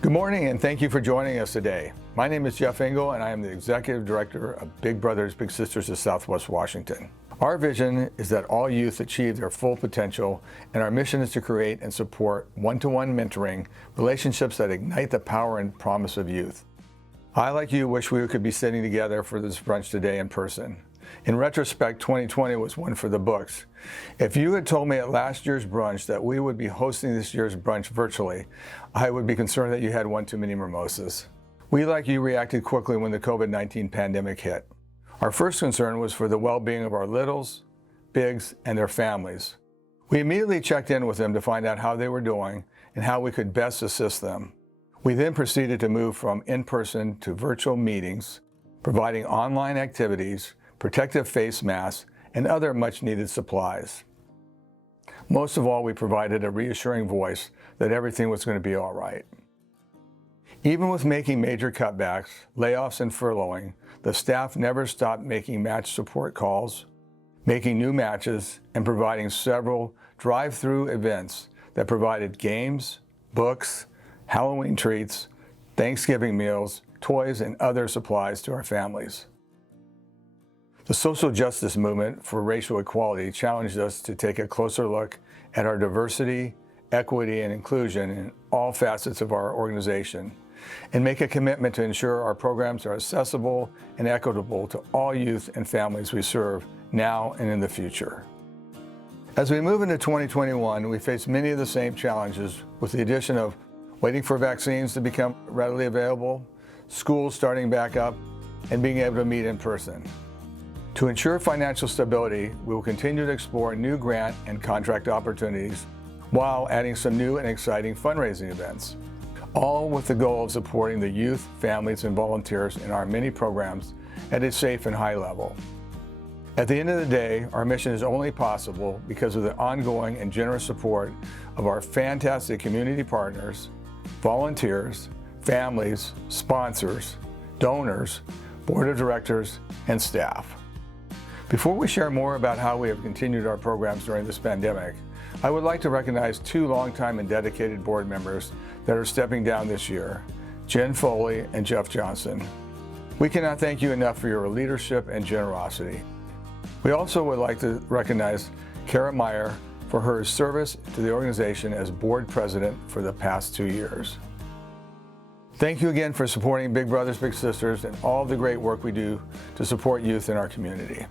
Good morning and thank you for joining us today. My name is Jeff Engel and I am the Executive Director of Big Brothers Big Sisters of Southwest Washington. Our vision is that all youth achieve their full potential, and our mission is to create and support one-to-one mentoring, relationships that ignite the power and promise of youth. I, like you, wish we could be sitting together for this brunch today in person. In retrospect, 2020 was one for the books. If you had told me at last year's brunch that we would be hosting this year's brunch virtually, I would be concerned that you had one too many mimosas. We, like you, reacted quickly when the COVID-19 pandemic hit. Our first concern was for the well-being of our littles, bigs, and their families. We immediately checked in with them to find out how they were doing and how we could best assist them. We then proceeded to move from in-person to virtual meetings, providing online activities, protective face masks, and other much-needed supplies. Most of all, we provided a reassuring voice that everything was going to be all right. Even with making major cutbacks, layoffs, and furloughing, the staff never stopped making match support calls, making new matches, and providing several drive-through events that provided games, books, Halloween treats, Thanksgiving meals, toys, and other supplies to our families. The social justice movement for racial equality challenged us to take a closer look at our diversity, equity, and inclusion in all facets of our organization, and make a commitment to ensure our programs are accessible and equitable to all youth and families we serve now and in the future. As we move into 2021, we face many of the same challenges, with the addition of waiting for vaccines to become readily available, schools starting back up, and being able to meet in person. To ensure financial stability, we will continue to explore new grant and contract opportunities while adding some new and exciting fundraising events, all with the goal of supporting the youth, families, and volunteers in our many programs at a safe and high level. At the end of the day, our mission is only possible because of the ongoing and generous support of our fantastic community partners, volunteers, families, sponsors, donors, board of directors, and staff. Before we share more about how we have continued our programs during this pandemic, I would like to recognize two longtime and dedicated board members that are stepping down this year, Jen Foley and Jeff Johnson. We cannot thank you enough for your leadership and generosity. We also would like to recognize Kara Meyer for her service to the organization as board president for the past 2 years. Thank you again for supporting Big Brothers Big Sisters and all the great work we do to support youth in our community.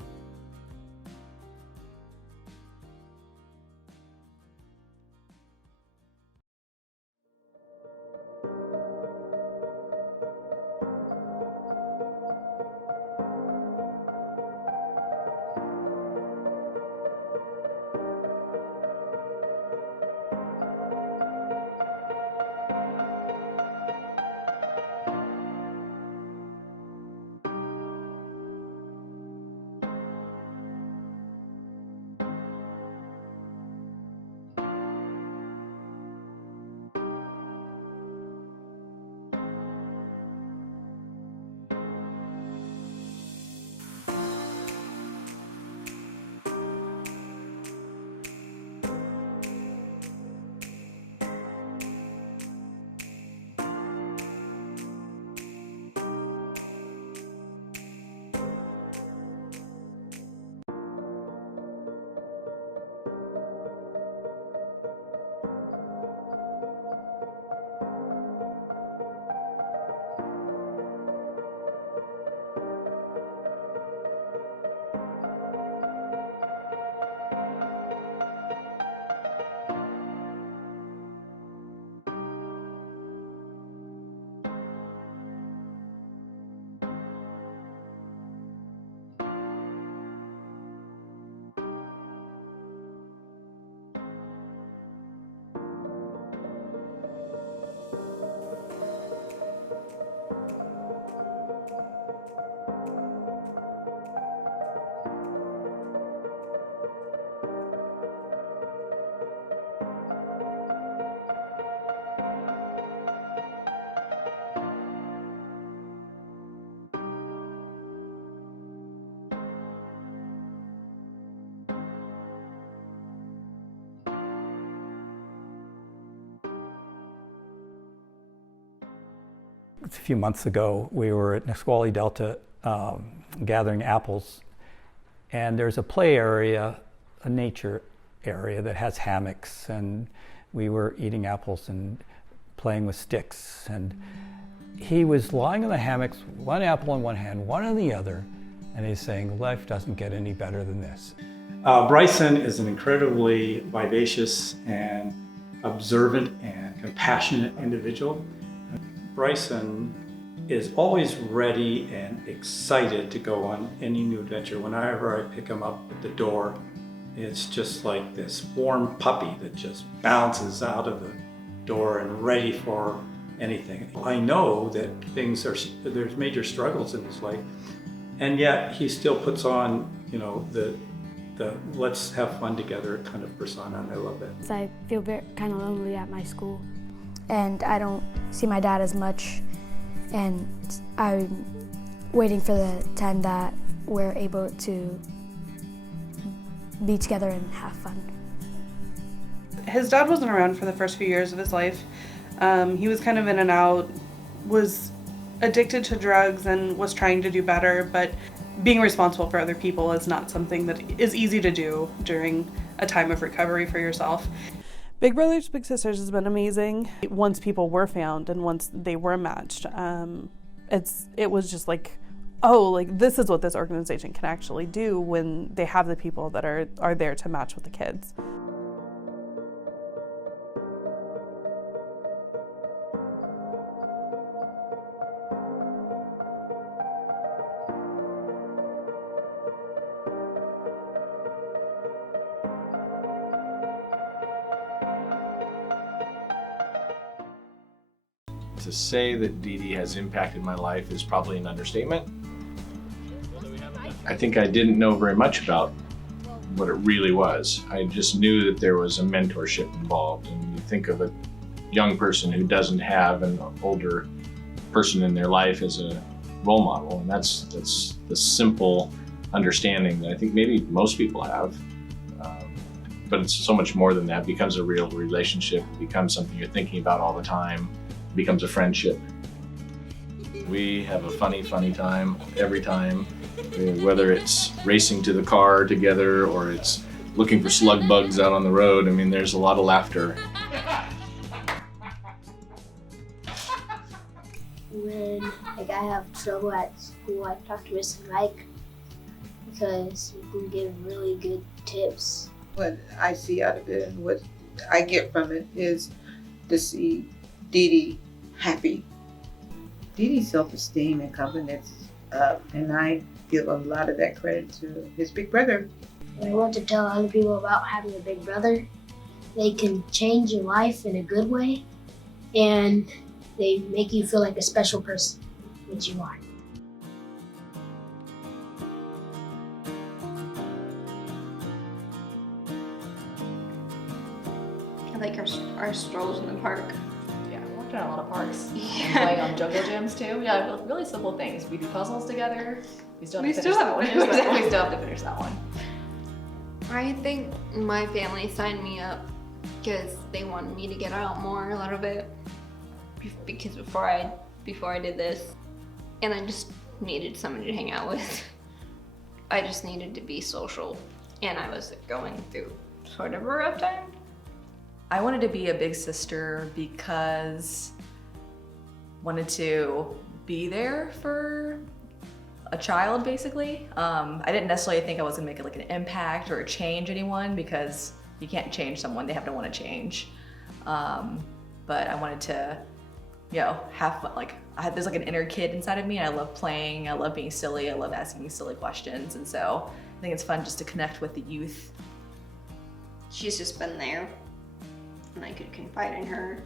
A few months ago, we were at Nisqually Delta gathering apples, and there's a play area, a nature area that has hammocks, and we were eating apples and playing with sticks, and he was lying in the hammocks, one apple in one hand, one in the other, and he's saying, life doesn't get any better than this. Bryson is an incredibly vivacious and observant and compassionate individual. Bryson is always ready and excited to go on any new adventure. Whenever I pick him up at the door, it's just like this warm puppy that just bounces out of the door and ready for anything. I know that there's major struggles in his life, and yet he still puts on, the let's have fun together kind of persona, and I love it. I feel kind of lonely at my school. And I don't see my dad as much, and I'm waiting for the time that we're able to be together and have fun. His dad wasn't around for the first few years of his life. He was kind of in and out, was addicted to drugs and was trying to do better, but being responsible for other people is not something that is easy to do during a time of recovery for yourself. Big Brothers Big Sisters has been amazing. Once people were found and once they were matched, it was just like, this is what this organization can actually do when they have the people that are there to match with the kids. To say that Dee Dee has impacted my life is probably an understatement. I think I didn't know very much about what it really was. I just knew that there was a mentorship involved, and you think of a young person who doesn't have an older person in their life as a role model, and that's the simple understanding that I think maybe most people have. But it's so much more than that. It becomes a real relationship. It becomes something you're thinking about all the time. Becomes a friendship. We have a funny time every time, whether it's racing to the car together or it's looking for slug bugs out on the road. I mean, there's a lot of laughter. When I have trouble at school, I talk to Mr. Mike because he can give really good tips. What I see out of it and what I get from it is to see Dee Dee happy. Dee Dee's self-esteem and confidence up, and I give a lot of that credit to his big brother. I want to tell other people about having a big brother. They can change your life in a good way, and they make you feel like a special person, which you are. I like our strolls in the park. In a lot of parks. And playing on jungle gyms too. Yeah, really simple things. We do puzzles together. We still have to finish that one. We still have to finish that one. I think my family signed me up because they wanted me to get out more a little bit. Because before I did this, and I just needed somebody to hang out with. I just needed to be social, and I was going through sort of a rough time. I wanted to be a big sister because I wanted to be there for a child, basically. I didn't necessarily think I was gonna make like an impact or change anyone, because you can't change someone, they have to want to change. But I wanted to, have fun. There's like an inner kid inside of me, and I love playing, I love being silly, I love asking silly questions, and so I think it's fun just to connect with the youth. She's just been there, and I could confide in her.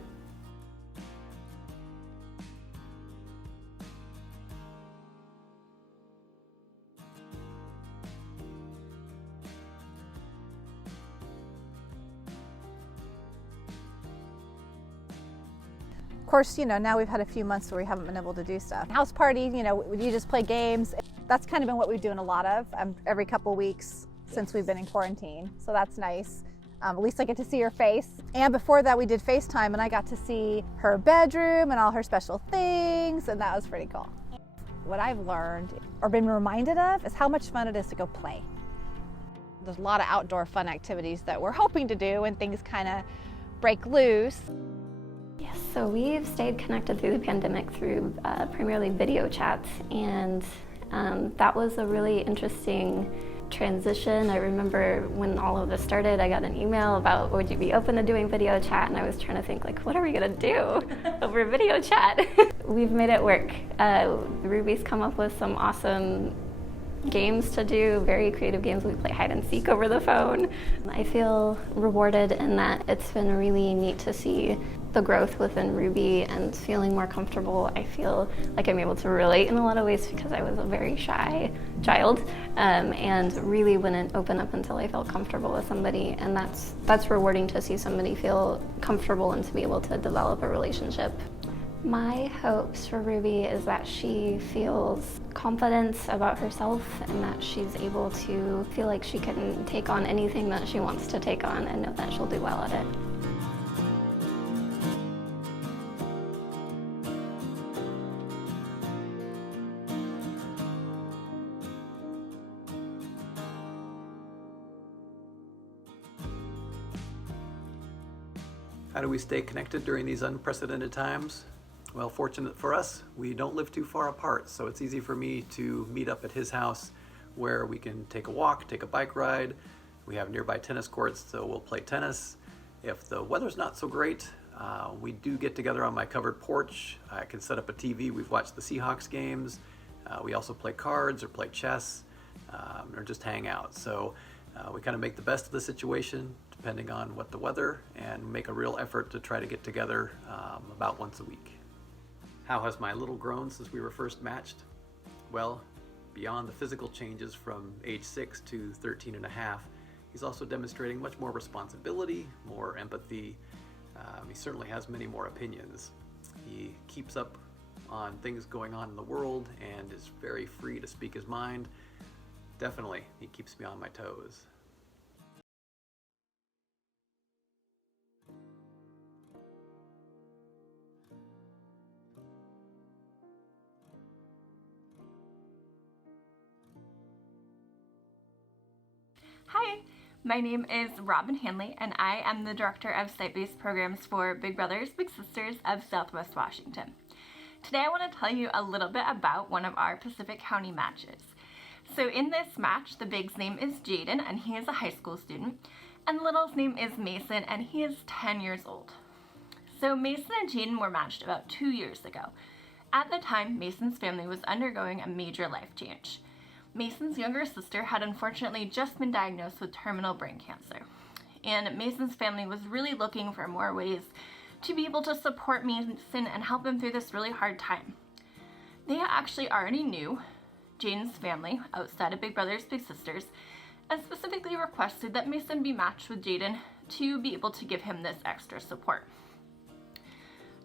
Of course, now we've had a few months where we haven't been able to do stuff. House party, you just play games. That's kind of been what we've been doing a lot of every couple weeks since we've been in quarantine. So that's nice. At least I get to see her face. And before that we did FaceTime and I got to see her bedroom and all her special things, and that was pretty cool. What I've learned or been reminded of is how much fun it is to go play. There's a lot of outdoor fun activities that we're hoping to do when things kind of break loose. Yes, so we've stayed connected through the pandemic through primarily video chats, and that was a really interesting transition. I remember when all of this started, I got an email about, would you be open to doing video chat? And I was trying to think, like, what are we gonna do over video chat? We've made it work. Ruby's come up with some awesome games to do, very creative games. We play hide and seek over the phone. I feel rewarded in that it's been really neat to see the growth within Ruby and feeling more comfortable. I feel like I'm able to relate in a lot of ways because I was a very shy child and really wouldn't open up until I felt comfortable with somebody, and that's rewarding to see somebody feel comfortable and to be able to develop a relationship. My hopes for Ruby is that she feels confidence about herself and that she's able to feel like she can take on anything that she wants to take on and know that she'll do well at it. How do we stay connected during these unprecedented times? Well, fortunate for us, we don't live too far apart, so it's easy for me to meet up at his house where we can take a walk, take a bike ride. We have nearby tennis courts, so we'll play tennis. If the weather's not so great, we do get together on my covered porch. I can set up a TV. We've watched the Seahawks games. We also play cards or play chess or just hang out. So we kind of make the best of the situation depending on what the weather, and make a real effort to try to get together about once a week. How has my little grown since we were first matched? Well, beyond the physical changes from age 6 to 13 and a half, he's also demonstrating much more responsibility, more empathy. He certainly has many more opinions. He keeps up on things going on in the world and is very free to speak his mind. Definitely, he keeps me on my toes. Hi, my name is Robin Hanley, and I am the Director of Site-Based Programs for Big Brothers Big Sisters of Southwest Washington. Today I want to tell you a little bit about one of our Pacific County matches. So in this match, the big's name is Jaden, and he is a high school student, and the little's name is Mason, and he is 10 years old. So Mason and Jaden were matched about 2 years ago. At the time, Mason's family was undergoing a major life change. Mason's younger sister had unfortunately just been diagnosed with terminal brain cancer, and Mason's family was really looking for more ways to be able to support Mason and help him through this really hard time. They actually already knew Jaden's family outside of Big Brothers Big Sisters and specifically requested that Mason be matched with Jaden to be able to give him this extra support.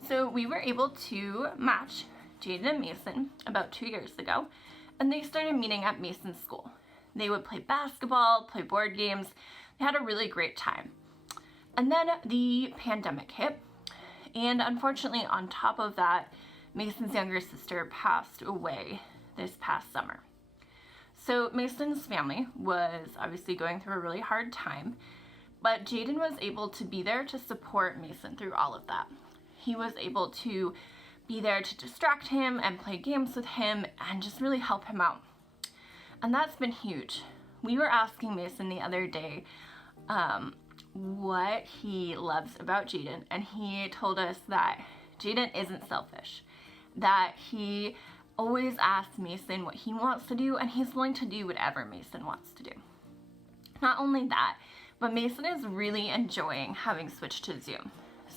So we were able to match Jaden and Mason about 2 years ago, and they started meeting at Mason's school. They would play basketball, play board games. They had a really great time. And then the pandemic hit, and unfortunately on top of that, Mason's younger sister passed away this past summer. So Mason's family was obviously going through a really hard time, but Jaden was able to be there to support Mason through all of that. He was able to be there to distract him and play games with him and just really help him out. And that's been huge. We were asking Mason the other day what he loves about Jaden, and he told us that Jaden isn't selfish, that he always asks Mason what he wants to do, and he's willing to do whatever Mason wants to do. Not only that, but Mason is really enjoying having switched to Zoom.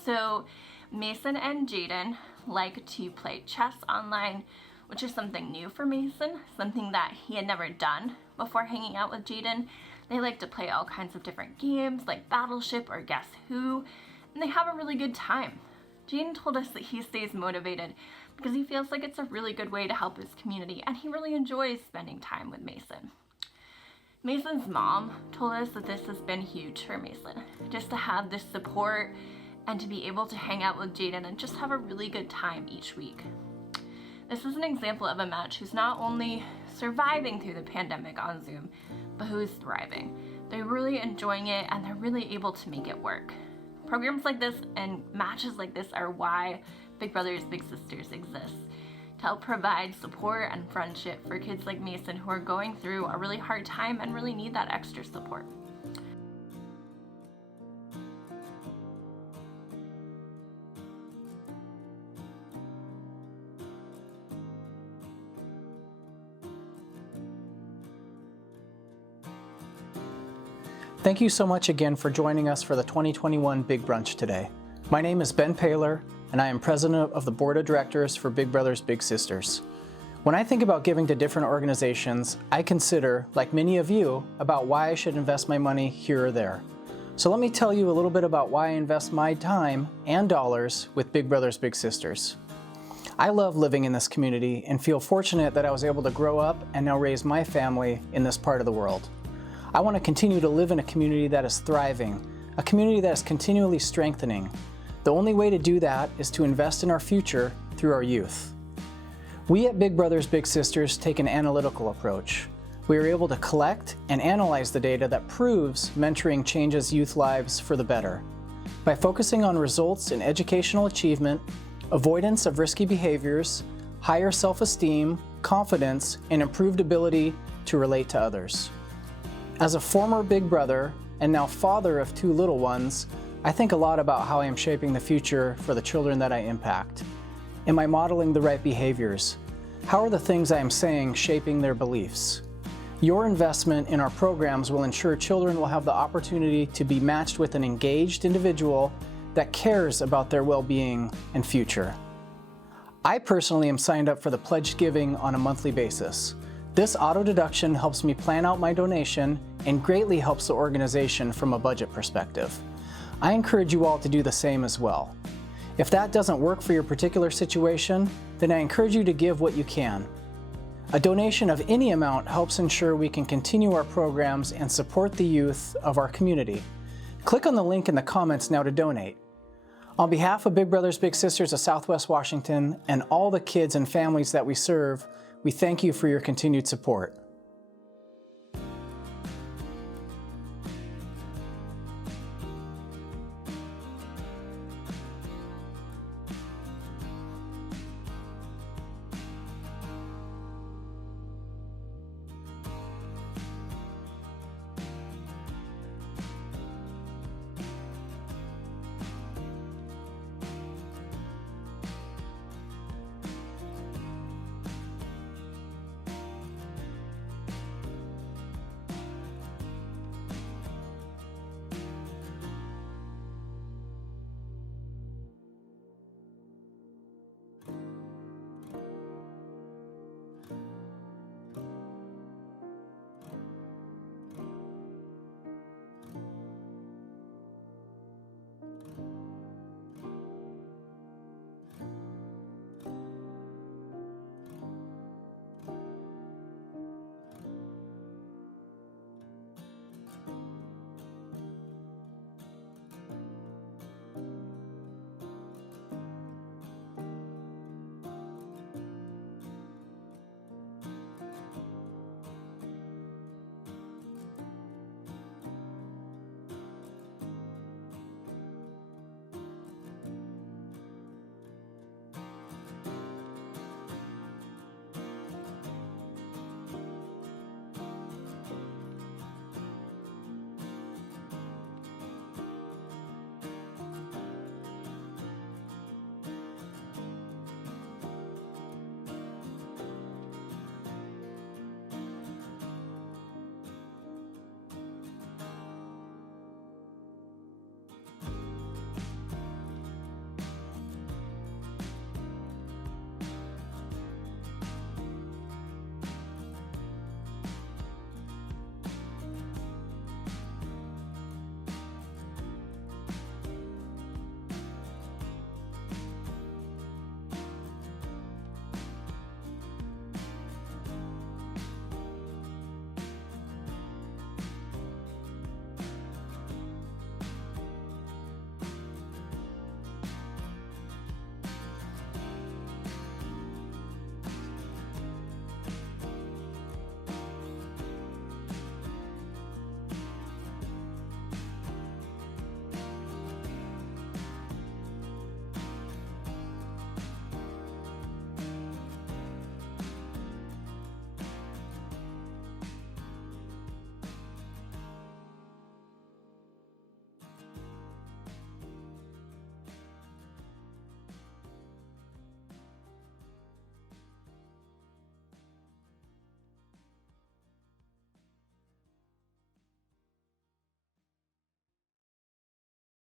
So Mason and Jaden like to play chess online, which is something new for Mason, something that he had never done before hanging out with Jaden. They like to play all kinds of different games like Battleship or Guess Who, and they have a really good time. Jaden told us that he stays motivated because he feels like it's a really good way to help his community, and he really enjoys spending time with Mason. Mason's mom told us that this has been huge for Mason, just to have this support and to be able to hang out with Jaden and just have a really good time each week. This is an example of a match who's not only surviving through the pandemic on Zoom, but who's thriving. They're really enjoying it and they're really able to make it work. Programs like this and matches like this are why Big Brothers Big Sisters exists, to help provide support and friendship for kids like Mason who are going through a really hard time and really need that extra support. Thank you so much again for joining us for the 2021 Big Brunch today. My name is Ben Paler, and I am president of the board of directors for Big Brothers Big Sisters. When I think about giving to different organizations, I consider, like many of you, about why I should invest my money here or there. So let me tell you a little bit about why I invest my time and dollars with Big Brothers Big Sisters. I love living in this community and feel fortunate that I was able to grow up and now raise my family in this part of the world. I want to continue to live in a community that is thriving, a community that is continually strengthening. The only way to do that is to invest in our future through our youth. We at Big Brothers Big Sisters take an analytical approach. We are able to collect and analyze the data that proves mentoring changes youth lives for the better. By focusing on results in educational achievement, avoidance of risky behaviors, higher self-esteem, confidence, and improved ability to relate to others. As a former big brother and now father of 2 little ones, I think a lot about how I am shaping the future for the children that I impact. Am I modeling the right behaviors? How are the things I am saying shaping their beliefs? Your investment in our programs will ensure children will have the opportunity to be matched with an engaged individual that cares about their well-being and future. I personally am signed up for the pledge giving on a monthly basis. This auto deduction helps me plan out my donation and greatly helps the organization from a budget perspective. I encourage you all to do the same as well. If that doesn't work for your particular situation, then I encourage you to give what you can. A donation of any amount helps ensure we can continue our programs and support the youth of our community. Click on the link in the comments now to donate. On behalf of Big Brothers Big Sisters of Southwest Washington and all the kids and families that we serve, we thank you for your continued support.